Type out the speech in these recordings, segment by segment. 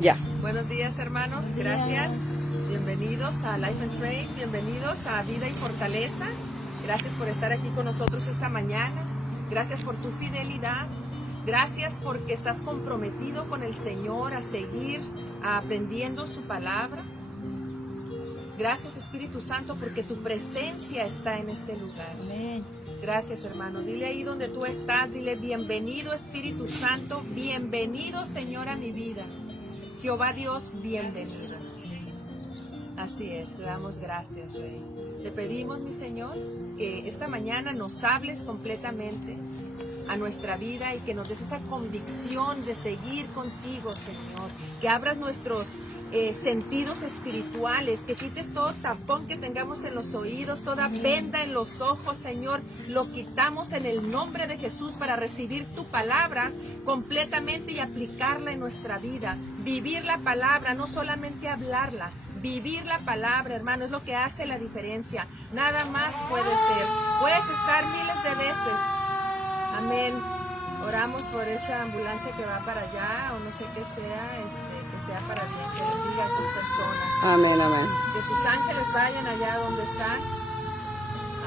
Ya. Buenos días, hermanos. Gracias. Bienvenidos a Life and Strength. Bienvenidos a Vida y Fortaleza. Gracias por estar aquí con nosotros esta mañana. Gracias por tu fidelidad. Gracias porque estás comprometido con el Señor a seguir aprendiendo su palabra. Gracias, Espíritu Santo, porque tu presencia está en este lugar. Amén. Gracias, hermano. Dile ahí donde tú estás, dile bienvenido, Espíritu Santo, bienvenido, Señor, a mi vida. Jehová Dios, bienvenido. Así es, te damos gracias, Rey. Te pedimos, mi Señor, que esta mañana nos hables completamente a nuestra vida y que nos des esa convicción de seguir contigo, Señor. Que abras nuestros sentidos espirituales, que quites todo tapón que tengamos en los oídos, toda venda en los ojos, Señor. Lo quitamos en el nombre de Jesús para recibir tu palabra completamente y aplicarla en nuestra vida. Vivir la palabra, no solamente hablarla. Vivir la palabra, hermano, es lo que hace la diferencia. Nada más puede ser. Puedes estar miles de veces. Amén. Oramos por esa ambulancia que va para allá, o no sé qué sea, que sea para bien, que bendiga a sus personas. Amén, amén. Que sus ángeles vayan allá donde están.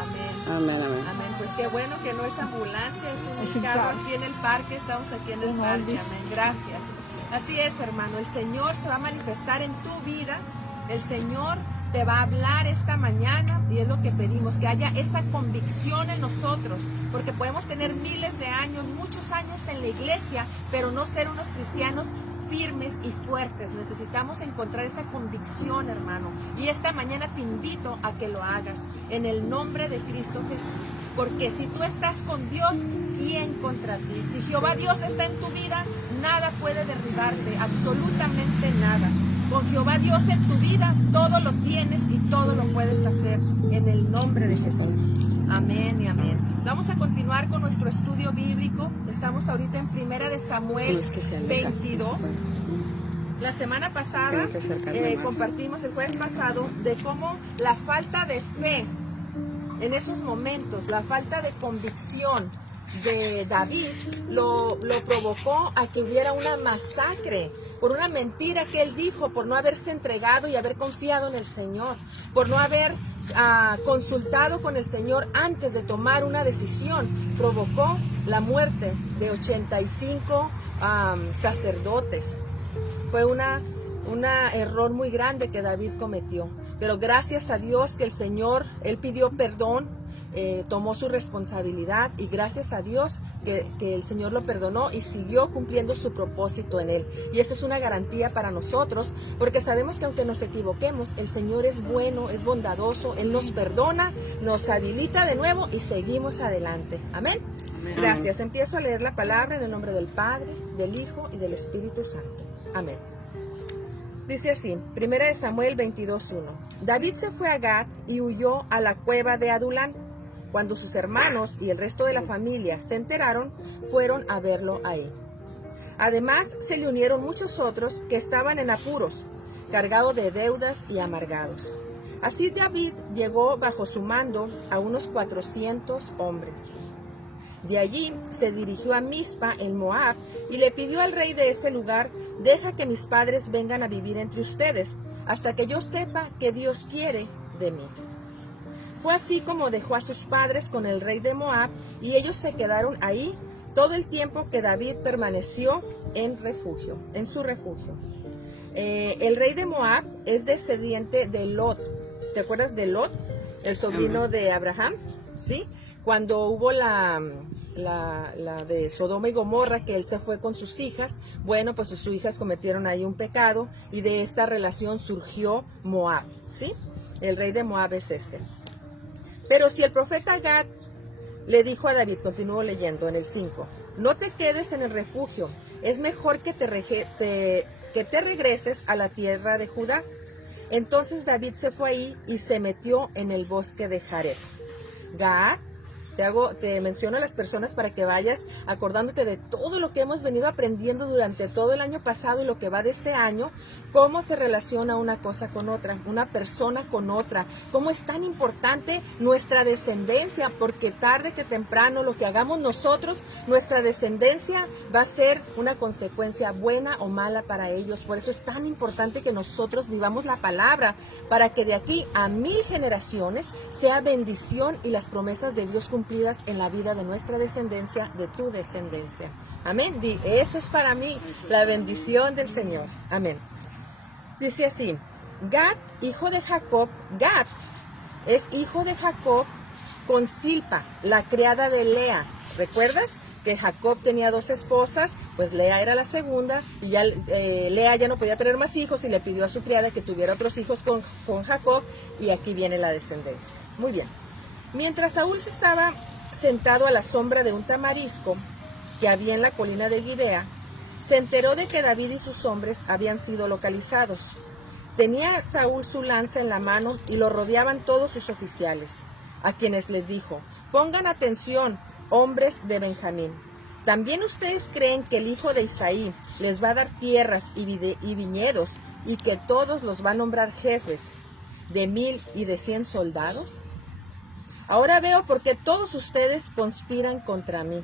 Amén. Amén, amén. Amén. Pues qué bueno que no es ambulancia, es un carro aquí en el parque, estamos aquí en el parque. Amén. Gracias. Así es, hermano, el Señor se va a manifestar en tu vida. El Señor te va a hablar esta mañana y es lo que pedimos, que haya esa convicción en nosotros, porque podemos tener miles de años, muchos años en la iglesia, pero no ser unos cristianos firmes y fuertes. Necesitamos encontrar esa convicción, hermano, y esta mañana te invito a que lo hagas en el nombre de Cristo Jesús, porque si tú estás con Dios, ¿quién contra ti? Si Jehová Dios está en tu vida, nada puede derribarte, absolutamente nada. Con Jehová Dios en tu vida, todo lo tienes y todo lo puedes hacer en el nombre de Jesús. Amén y amén. Vamos a continuar con nuestro estudio bíblico. Estamos ahorita en Primera de Samuel 22. La semana pasada compartimos el jueves pasado de cómo la falta de fe en esos momentos, la falta de convicción de David lo provocó a que hubiera una masacre por una mentira que él dijo, por no haberse entregado y haber confiado en el Señor, por no haber consultado con el Señor antes de tomar una decisión. Provocó la muerte de 85 sacerdotes. Fue un error muy grande que David cometió, pero gracias a Dios que el Señor, él pidió perdón, tomó su responsabilidad y gracias a Dios que el Señor lo perdonó y siguió cumpliendo su propósito en él. Y eso es una garantía para nosotros, porque sabemos que aunque nos equivoquemos, el Señor es bueno, es bondadoso, Él nos perdona, nos habilita de nuevo y seguimos adelante. Amén. Amén. Gracias. Empiezo a leer la palabra en el nombre del Padre, del Hijo y del Espíritu Santo. Amén. Dice así, 1 Samuel 22:1. David se fue a Gat y huyó a la cueva de Adulán. Cuando sus hermanos y el resto de la familia se enteraron, fueron a verlo ahí. Además, se le unieron muchos otros que estaban en apuros, cargados de deudas y amargados. Así David llegó bajo su mando a unos 400 hombres. De allí se dirigió a Mizpa en Moab y le pidió al rey de ese lugar: deja que mis padres vengan a vivir entre ustedes, hasta que yo sepa qué Dios quiere de mí. Fue así como dejó a sus padres con el rey de Moab y ellos se quedaron ahí todo el tiempo que David permaneció en su refugio. El rey de Moab es descendiente de Lot. ¿Te acuerdas de Lot? El sobrino de Abraham, ¿sí? Cuando hubo la de Sodoma y Gomorra, que él se fue con sus hijas, bueno, pues sus hijas cometieron ahí un pecado y de esta relación surgió Moab, ¿sí? El rey de Moab es este. Pero si el profeta Gad le dijo a David, continúo leyendo en el 5, no te quedes en el refugio, es mejor que te regreses a la tierra de Judá. Entonces David se fue ahí y se metió en el bosque de Jareb. Gad te menciono a las personas para que vayas acordándote de todo lo que hemos venido aprendiendo durante todo el año pasado y lo que va de este año, cómo se relaciona una cosa con otra, una persona con otra, cómo es tan importante nuestra descendencia, porque tarde que temprano lo que hagamos nosotros, nuestra descendencia va a ser una consecuencia buena o mala para ellos. Por eso es tan importante que nosotros vivamos la palabra, para que de aquí a 1000 generaciones sea bendición y las promesas de Dios cumplidas en la vida de nuestra descendencia, de tu descendencia. Amén. Eso es para mí la bendición del Señor. Amén. Dice así: Gad, hijo de Jacob, Gad es hijo de Jacob con Silpa, la criada de Lea. ¿Recuerdas que Jacob tenía 2 esposas? Pues Lea era la segunda, y ya Lea ya no podía tener más hijos y le pidió a su criada que tuviera otros hijos con Jacob, y aquí viene la descendencia. Muy bien. Mientras Saúl se estaba sentado a la sombra de un tamarisco que había en la colina de Gibea, se enteró de que David y sus hombres habían sido localizados. Tenía Saúl su lanza en la mano y lo rodeaban todos sus oficiales, a quienes les dijo: pongan atención, hombres de Benjamín. ¿También ustedes creen que el hijo de Isaí les va a dar tierras y viñedos, y que todos los va a nombrar jefes de 1000 y de 100 soldados? Ahora veo por qué todos ustedes conspiran contra mí,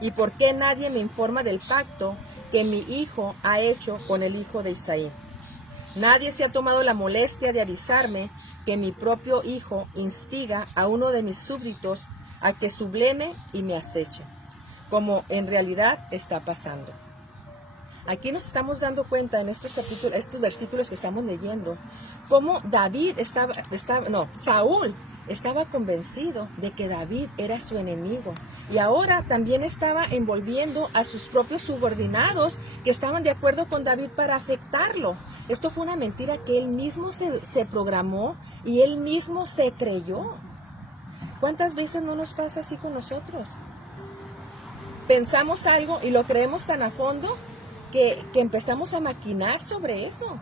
y por qué nadie me informa del pacto que mi hijo ha hecho con el hijo de Isaí. Nadie se ha tomado la molestia de avisarme que mi propio hijo instiga a uno de mis súbditos a que sublime y me aceche, como en realidad está pasando. Aquí nos estamos dando cuenta en estos versículos que estamos leyendo, cómo Saúl estaba convencido de que David era su enemigo, y ahora también estaba envolviendo a sus propios subordinados que estaban de acuerdo con David para afectarlo. Esto fue una mentira que él mismo se programó y él mismo se creyó. ¿Cuántas veces no nos pasa así con nosotros? Pensamos algo y lo creemos tan a fondo que empezamos a maquinar sobre eso.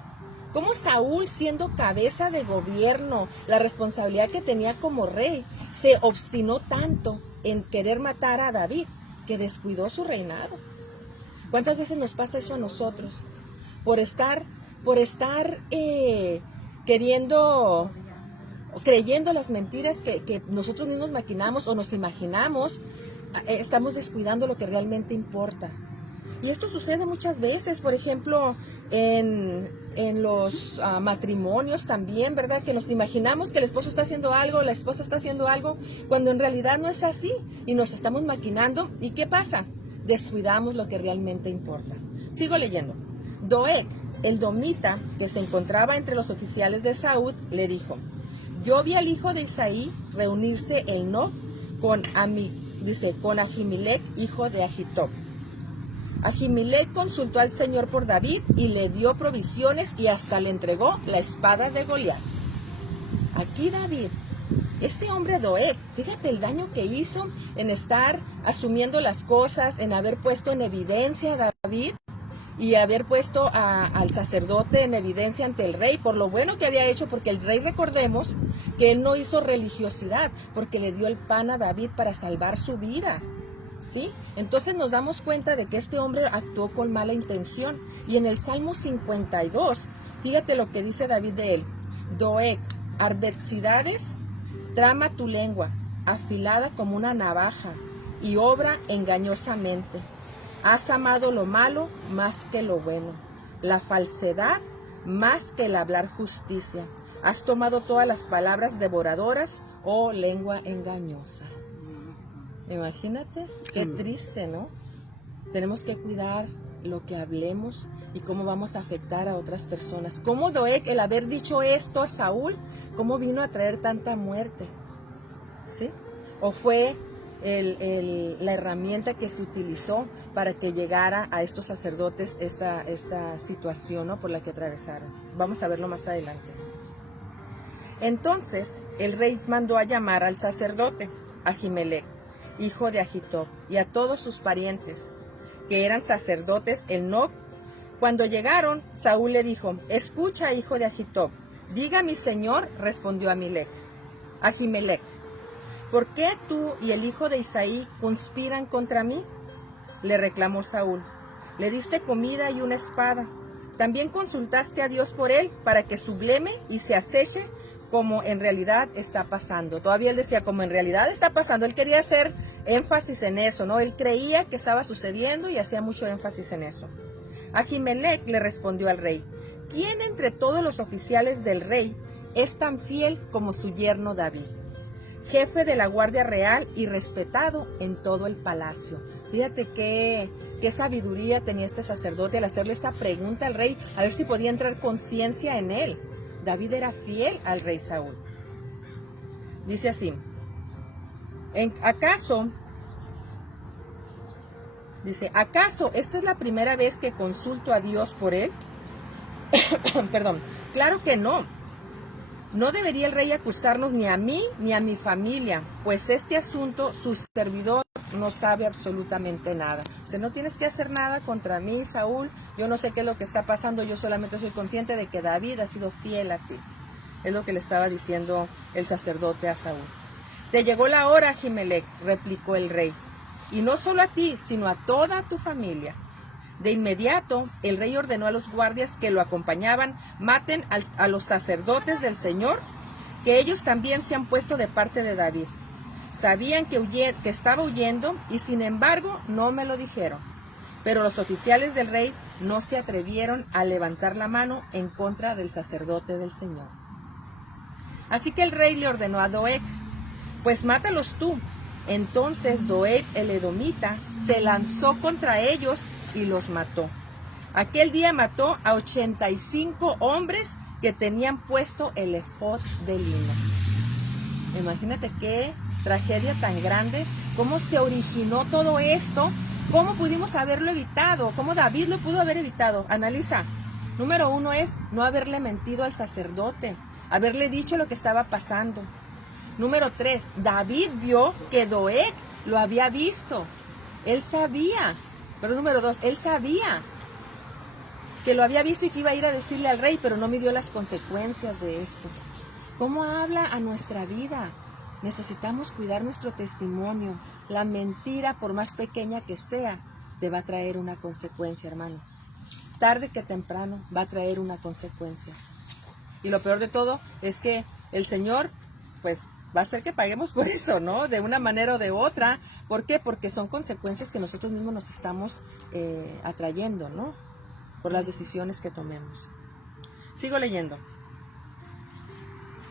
Como Saúl, siendo cabeza de gobierno, la responsabilidad que tenía como rey, se obstinó tanto en querer matar a David que descuidó su reinado. ¿Cuántas veces nos pasa eso a nosotros? Por estar creyendo las mentiras que nosotros mismos maquinamos o nos imaginamos, estamos descuidando lo que realmente importa. Y esto sucede muchas veces, por ejemplo, en los matrimonios también, ¿verdad? Que nos imaginamos que el esposo está haciendo algo, la esposa está haciendo algo, cuando en realidad no es así, y nos estamos maquinando. ¿Y qué pasa? Descuidamos lo que realmente importa. Sigo leyendo. Doeg, el domita, que se encontraba entre los oficiales de Saúl, le dijo: yo vi al hijo de Isaí reunirse en Nob con Ahimelech, hijo de Ahitob. Ahimelech consultó al Señor por David y le dio provisiones y hasta le entregó la espada de Goliat. Aquí David, este hombre Doeg, fíjate el daño que hizo en estar asumiendo las cosas, en haber puesto en evidencia a David y haber puesto al sacerdote en evidencia ante el rey por lo bueno que había hecho, porque el rey, recordemos que él no hizo religiosidad, porque le dio el pan a David para salvar su vida. ¿Sí? Entonces nos damos cuenta de que este hombre actuó con mala intención. Y en el Salmo 52, fíjate lo que dice David de él: Doeg, adversidades trama tu lengua, afilada como una navaja, y obra engañosamente. Has amado lo malo más que lo bueno, la falsedad más que el hablar justicia. Has tomado todas las palabras devoradoras, oh lengua engañosa. Imagínate, qué triste, ¿no? Tenemos que cuidar lo que hablemos y cómo vamos a afectar a otras personas. Cómo Doeg, el haber dicho esto a Saúl, cómo vino a traer tanta muerte, ¿sí? O fue la herramienta que se utilizó para que llegara a estos sacerdotes esta situación, ¿no?, por la que atravesaron. Vamos a verlo más adelante. Entonces el rey mandó a llamar al sacerdote Ahimelech, hijo de Ahitob, y a todos sus parientes, que eran sacerdotes en Nob. Cuando llegaron, Saúl le dijo: escucha, hijo de Ahitob. Diga mi señor, respondió Ahimelech. ¿Por qué tú y el hijo de Isaí conspiran contra mí? Le reclamó Saúl. Le diste comida y una espada. También consultaste a Dios por él para que sublime y se aceche como en realidad está pasando. Todavía él decía como en realidad está pasando. Él quería hacer énfasis en eso, ¿no? Él creía que estaba sucediendo y hacía mucho énfasis en eso. Ahimelech le respondió al rey: ¿quién entre todos los oficiales del rey es tan fiel como su yerno David, jefe de la guardia real y respetado en todo el palacio? Fíjate qué sabiduría tenía este sacerdote al hacerle esta pregunta al rey, a ver si podía entrar conciencia en él. David era fiel al rey Saúl. Dice así: ¿acaso esta es la primera vez que consulto a Dios por él? Perdón, claro que no. No debería el rey acusarnos ni a mí ni a mi familia, pues este asunto su servidor no sabe absolutamente nada. O sea, no tienes que hacer nada contra mí, Saúl. Yo no sé qué es lo que está pasando, yo solamente soy consciente de que David ha sido fiel a ti. Es lo que le estaba diciendo el sacerdote a Saúl. Te llegó la hora, Ahimelech, replicó el rey, y no solo a ti, sino a toda tu familia. De inmediato, el rey ordenó a los guardias que lo acompañaban: maten a los sacerdotes del Señor, que ellos también se han puesto de parte de David. Sabían que estaba huyendo y sin embargo no me lo dijeron. Pero los oficiales del rey no se atrevieron a levantar la mano en contra del sacerdote del Señor. Así que el rey le ordenó a Doeg: pues mátalos tú. Entonces Doeg el edomita se lanzó contra ellos y los mató. Aquel día mató a 85 hombres que tenían puesto el efod de lino. Imagínate qué tragedia tan grande, cómo se originó todo esto, cómo pudimos haberlo evitado, cómo David lo pudo haber evitado. Analiza. Número 1 es no haberle mentido al sacerdote, haberle dicho lo que estaba pasando. Número 3, David vio que Doeg lo había visto. Él sabía. Pero número 2, él sabía que lo había visto y que iba a ir a decirle al rey, pero no midió las consecuencias de esto. ¿Cómo habla a nuestra vida? Necesitamos cuidar nuestro testimonio. La mentira, por más pequeña que sea, te va a traer una consecuencia, hermano. Tarde que temprano va a traer una consecuencia. Y lo peor de todo es que el Señor, pues, va a hacer que paguemos por eso, ¿no? De una manera o de otra. ¿Por qué? Porque son consecuencias que nosotros mismos nos estamos atrayendo, ¿no? Por las decisiones que tomemos. Sigo leyendo.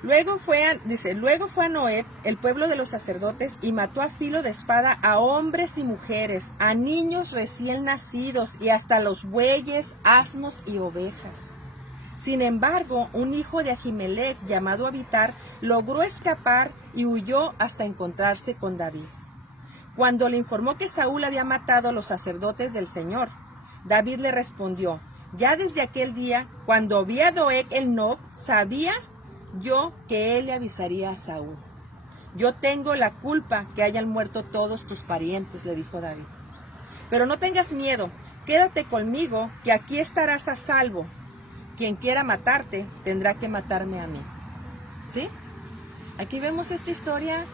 Luego fue a Noé, el pueblo de los sacerdotes, y mató a filo de espada a hombres y mujeres, a niños recién nacidos y hasta los bueyes, asnos y ovejas. Sin embargo, un hijo de Ahimelech llamado Abitar logró escapar y huyó hasta encontrarse con David. Cuando le informó que Saúl había matado a los sacerdotes del Señor, David le respondió: ya desde aquel día, cuando vi a Doeg el Nob, sabía yo que él le avisaría a Saúl. Yo tengo la culpa que hayan muerto todos tus parientes, le dijo David. Pero no tengas miedo, quédate conmigo, que aquí estarás a salvo. Quien quiera matarte, tendrá que matarme a mí. ¿Sí? Aquí vemos esta historia.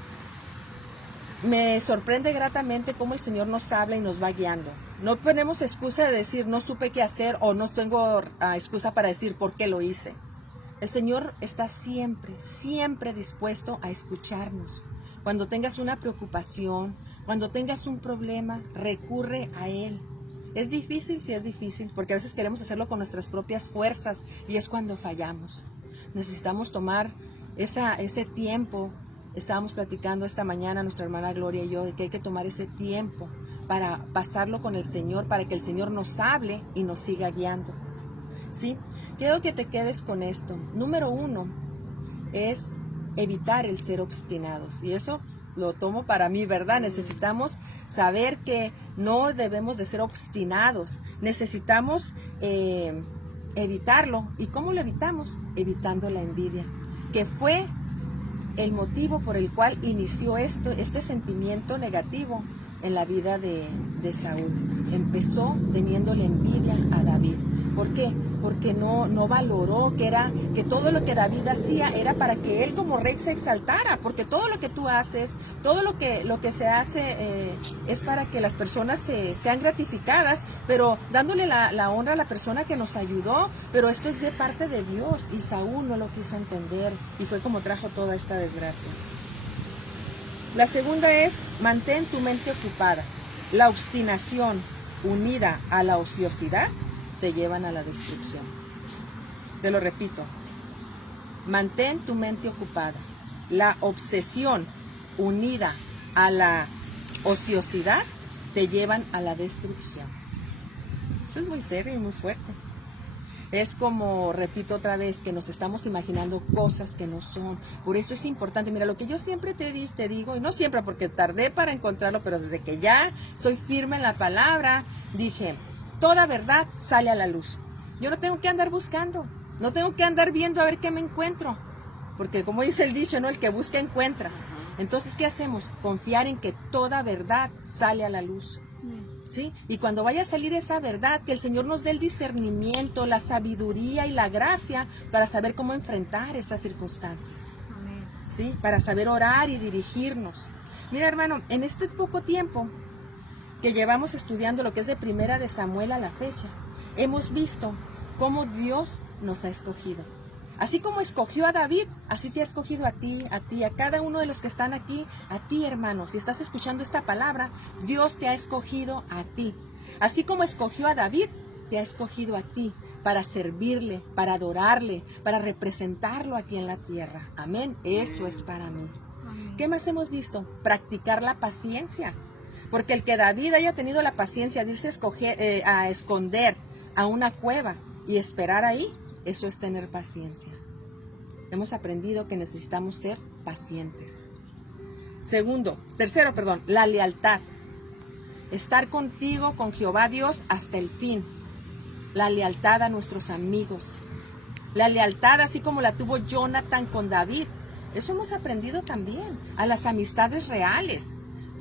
Me sorprende gratamente cómo el Señor nos habla y nos va guiando. No ponemos excusa de decir no supe qué hacer, o no tengo excusa para decir por qué lo hice. El Señor está siempre, siempre dispuesto a escucharnos. Cuando tengas una preocupación, cuando tengas un problema, recurre a Él. Es difícil, sí es difícil, porque a veces queremos hacerlo con nuestras propias fuerzas y es cuando fallamos. Necesitamos tomar ese tiempo. Estábamos platicando esta mañana, nuestra hermana Gloria y yo, de que hay que tomar ese tiempo para pasarlo con el Señor, para que el Señor nos hable y nos siga guiando. ¿Sí? Quiero que te quedes con esto. Número 1 es evitar el ser obstinados. Y eso lo tomo para mí, ¿verdad? Necesitamos saber que no debemos de ser obstinados. Necesitamos evitarlo. ¿Y cómo lo evitamos? Evitando la envidia, que fue el motivo por el cual inició este sentimiento negativo en la vida de Saúl. Empezó teniéndole envidia a David. ¿Por qué? Porque no valoró que todo lo que David hacía era para que él como rey se exaltara, porque todo lo que tú haces, todo lo que se hace es para que las personas sean gratificadas, pero dándole la honra a la persona que nos ayudó, pero esto es de parte de Dios, y Saúl no lo quiso entender, y fue como trajo toda esta desgracia. La segunda es, mantén tu mente ocupada. La obstinación unida a la ociosidad te llevan a la destrucción. Te lo repito, mantén tu mente ocupada. La obsesión unida a la ociosidad te llevan a la destrucción. Eso es muy serio y muy fuerte. Es como, repito otra vez, que nos estamos imaginando cosas que no son. Por eso es importante. Mira, lo que yo siempre te digo, y no siempre porque tardé para encontrarlo, pero desde que ya soy firme en la palabra, dije, toda verdad sale a la luz. Yo no tengo que andar buscando, no tengo que andar viendo a ver qué me encuentro. Porque como dice el dicho, ¿no? El que busca encuentra. Entonces, ¿qué hacemos? Confiar en que toda verdad sale a la luz. ¿Sí? Y cuando vaya a salir esa verdad, que el Señor nos dé el discernimiento, la sabiduría y la gracia para saber cómo enfrentar esas circunstancias. Amén. ¿Sí? Para saber orar y dirigirnos. Mira, hermano, en este poco tiempo que llevamos estudiando lo que es de Primera de Samuel a la fecha, hemos visto cómo Dios nos ha escogido. Así como escogió a David, así te ha escogido a ti, a cada uno de los que están aquí, a ti, hermano. Si estás escuchando esta palabra, Dios te ha escogido a ti. Así como escogió a David, te ha escogido a ti para servirle, para adorarle, para representarlo aquí en la tierra. Amén. Eso es para mí. ¿Qué más hemos visto? Practicar la paciencia. Porque el que David haya tenido la paciencia de irse a esconder a una cueva y esperar ahí, eso es tener paciencia. Hemos aprendido que necesitamos ser pacientes. Tercero, la lealtad. Estar contigo, con Jehová Dios, hasta el fin. La lealtad a nuestros amigos. La lealtad, así como la tuvo Jonathan con David. Eso hemos aprendido también. A las amistades reales.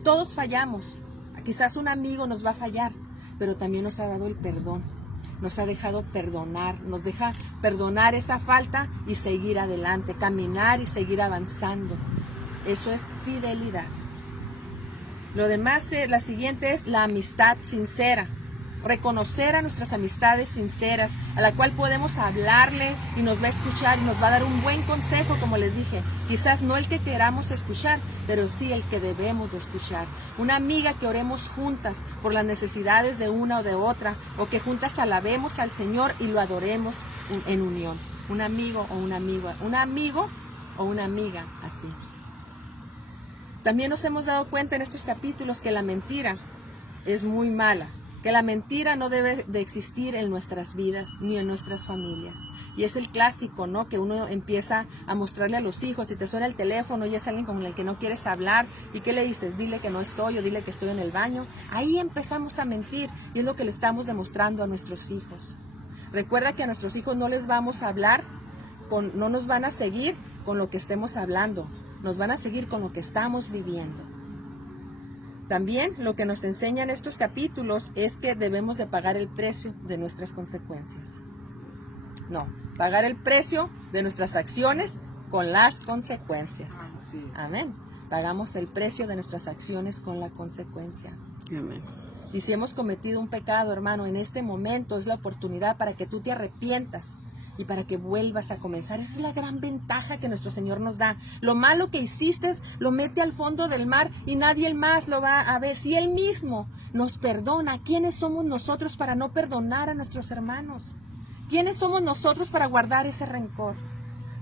Todos fallamos. Quizás un amigo nos va a fallar, pero también nos ha dado el perdón. Nos ha dejado perdonar, nos deja perdonar esa falta y seguir adelante, caminar y seguir avanzando. Eso es fidelidad. Lo demás, la siguiente es la amistad sincera. Reconocer a nuestras amistades sinceras, a la cual podemos hablarle y nos va a escuchar y nos va a dar un buen consejo, como les dije. Quizás no el que queramos escuchar, pero sí el que debemos de escuchar. Una amiga que oremos juntas por las necesidades de una o de otra, o que juntas alabemos al Señor y lo adoremos en unión. Un amigo o una amiga, un amigo o una amiga así. También nos hemos dado cuenta en estos capítulos que la mentira es muy mala. Que la mentira no debe de existir en nuestras vidas ni en nuestras familias. Y es el clásico, ¿no? Que uno empieza a mostrarle a los hijos, si te suena el teléfono y es alguien con el que no quieres hablar, ¿y qué le dices? Dile que no estoy o dile que estoy en el baño. Ahí empezamos a mentir y es lo que le estamos demostrando a nuestros hijos. Recuerda que a nuestros hijos no les vamos a hablar, no nos van a seguir con lo que estemos hablando, nos van a seguir con lo que estamos viviendo. También lo que nos enseñan estos capítulos es que debemos de pagar el precio de nuestras consecuencias. No, pagar el precio de nuestras acciones con las consecuencias. Amén. Pagamos el precio de nuestras acciones con la consecuencia. Amén. Y si hemos cometido un pecado, hermano, en este momento es la oportunidad para que tú te arrepientas y para que vuelvas a comenzar. Esa es la gran ventaja que nuestro Señor nos da. Lo malo que hiciste, lo mete al fondo del mar y nadie más lo va a ver. Si Él mismo nos perdona, ¿quiénes somos nosotros para no perdonar a nuestros hermanos? ¿Quiénes somos nosotros para guardar ese rencor?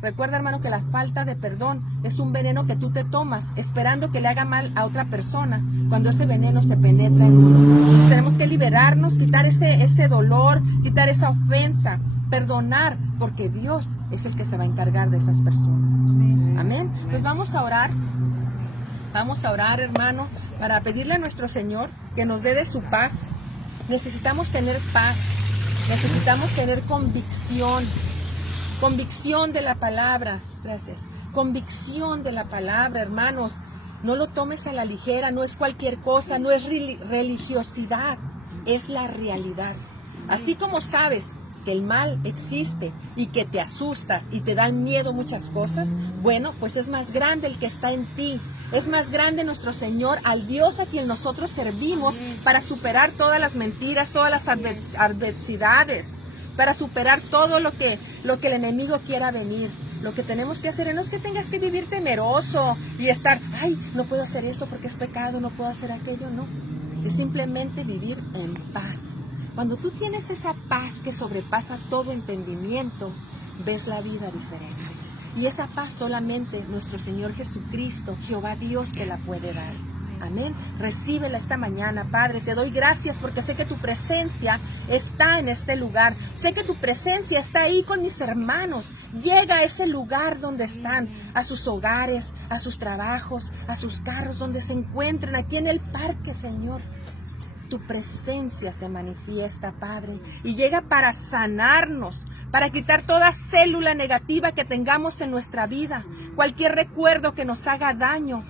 Recuerda, hermano, que la falta de perdón es un veneno que tú te tomas esperando que le haga mal a otra persona cuando ese veneno se penetra en uno. Entonces tenemos que liberarnos, quitar ese dolor, quitar esa ofensa, perdonar, porque Dios es el que se va a encargar de esas personas. Amén. Pues vamos a orar, hermano, para pedirle a nuestro Señor que nos dé de su paz. Necesitamos tener paz, necesitamos tener convicción de la palabra. Gracias. Convicción de la palabra, hermanos. No lo tomes a la ligera, no es cualquier cosa, no es religiosidad, es la realidad. Así como sabes que el mal existe y que te asustas y te dan miedo muchas cosas, bueno, pues es más grande el que está en ti. Es más grande nuestro Señor, al Dios a quien nosotros servimos, para superar todas las mentiras, todas las adversidades, para superar todo lo que el enemigo quiera venir. Lo que tenemos que hacer no es que tengas que vivir temeroso y estar, ay, no puedo hacer esto porque es pecado, no puedo hacer aquello, no. Es simplemente vivir en paz. Cuando tú tienes esa paz que sobrepasa todo entendimiento, ves la vida diferente. Y esa paz solamente nuestro Señor Jesucristo, Jehová Dios, te la puede dar. Amén. Recíbela esta mañana, Padre. Te doy gracias porque sé que tu presencia está en este lugar. Sé que tu presencia está ahí con mis hermanos. Llega a ese lugar donde están, a sus hogares, a sus trabajos, a sus carros, donde se encuentren, aquí en el parque, Señor. Tu presencia se manifiesta, Padre, y llega para sanarnos, para quitar toda célula negativa que tengamos en nuestra vida, cualquier recuerdo que nos haga daño.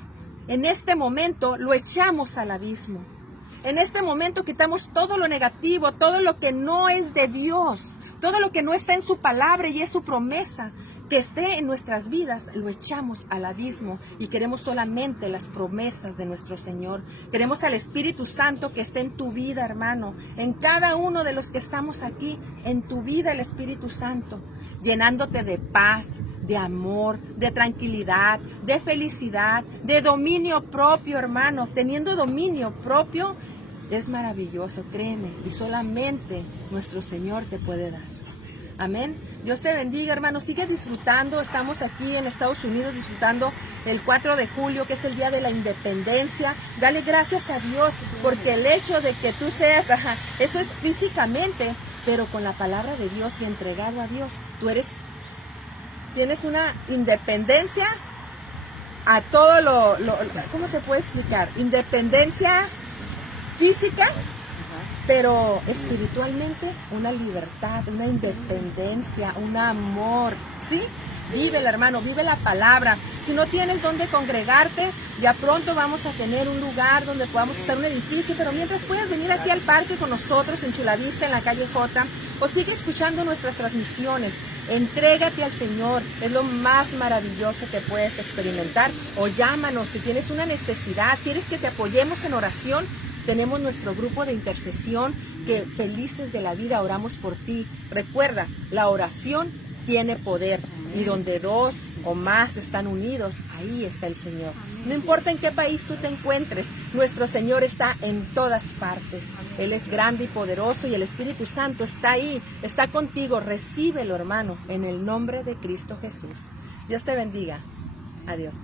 En este momento lo echamos al abismo. En este momento quitamos todo lo negativo, todo lo que no es de Dios, todo lo que no está en su palabra y es su promesa. Que esté en nuestras vidas, lo echamos al abismo y queremos solamente las promesas de nuestro Señor. Queremos al Espíritu Santo que esté en tu vida, hermano, en cada uno de los que estamos aquí, en tu vida el Espíritu Santo, llenándote de paz, de amor, de tranquilidad, de felicidad, de dominio propio, hermano. Teniendo dominio propio es maravilloso, créeme, y solamente nuestro Señor te puede dar. Amén. Dios te bendiga, hermano. Sigue disfrutando. Estamos aquí en Estados Unidos disfrutando el 4 de julio, que es el Día de la Independencia. Dale gracias a Dios, porque el hecho de que tú seas, eso es físicamente, pero con la palabra de Dios y entregado a Dios, tienes una independencia a todo ¿cómo te puedo explicar? Independencia física, pero espiritualmente una libertad, una independencia, un amor, ¿sí? Vívela, hermano, vive la palabra. Si no tienes dónde congregarte, ya pronto vamos a tener un lugar donde podamos estar, un edificio, pero mientras puedes venir aquí al parque con nosotros en Chulavista, en la calle J, o sigue escuchando nuestras transmisiones. Entrégate al Señor, es lo más maravilloso que puedes experimentar. O llámanos si tienes una necesidad, quieres que te apoyemos en oración. Tenemos nuestro grupo de intercesión que felices de la vida oramos por ti. Recuerda, la oración tiene poder y donde dos o más están unidos, ahí está el Señor. No importa en qué país tú te encuentres, nuestro Señor está en todas partes. Él es grande y poderoso y el Espíritu Santo está ahí, está contigo. Recíbelo, hermano, en el nombre de Cristo Jesús. Dios te bendiga. Adiós.